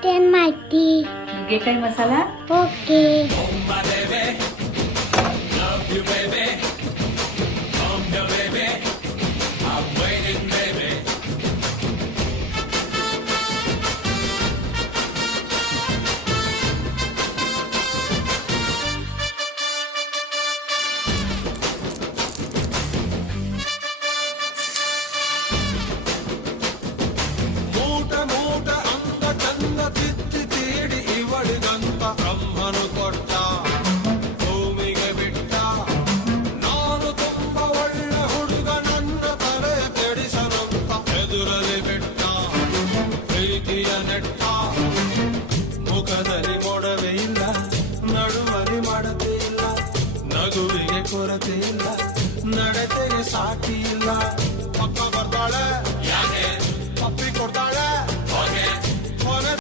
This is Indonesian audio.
te mati. Okay, kay masala? Okay. ಗುಳಿಗೆ ಕೊರತೆ ಇಲ್ಲ ನಡತೆಗೆ ಸಾಟಿ ಇಲ್ಲ